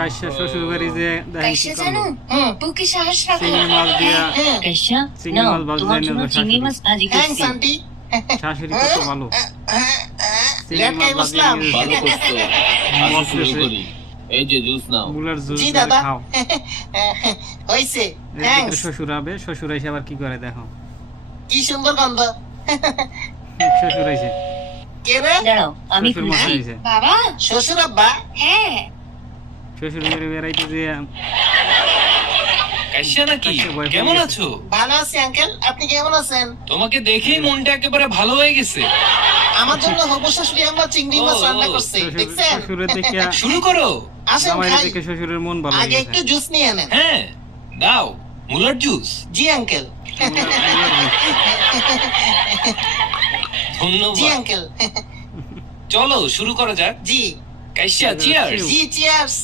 কাইসা শ্বশুর বাড়ি যে দেখেন কি কাইসা করলো জানো বুকে সাহস রাখো চিংড়ি মাছ দিয়া কাইসা চিংড়ি নাও মাছ ভাজি তোমার এনে জন্য দাও চিংড়ি শাশুড়ি। মাছ ভাজি থ্যাঙ্কস করছি আন্টি শাশুড়ি কত ভালো চিংড়ি লেট খাই মাছ ভাজি বসলাম এনে ভালো করছো আসো শুরু করি এই যে জুস নাও মুলার জুস জি দিয়ে দাদা খাও হইছে এর থ্যাঙ্কস ভিতরে শ্বশুর আবে শ্বশুর এসে আবার কি করে দেখো কি সুন্দর গন্ধ শ্বশুর এসে কে রে দাঁড়াও আমি শ্বশুর মশাই খুলছি এসে বাবা শ্বশুর আব্বা হ্যাঁ শ্বশুর মেরে বেড়াইতে যে কাইসা নাকি কাইসা ভয় পেয়ে কেমন গেছে। আছো ভালো আছি আঙ্কেল আপনি কেমন আছেন তোমাকে দেখেই মনটা একেবারে ভালো হয়ে গেছে আমার জন্য হবু শাশুড়ি আম্মা চিংড়ি মাছ ও, রান্না করছে দেখছেন শ্বশুরের দেখে শুরু করো আসেন জামাইয়ের খাই দেখে শ্বশুরের মন ভালো আগে হয়ে একটু গেছে জুস নিয়ে নেন হ্যাঁ দাও মুলার জুস জি আঙ্কেল জি ধন্যবাদ আঙ্কেল চলো শুরু করা যাক জি কাইসা চিয়ার্স জি চিয়ার্স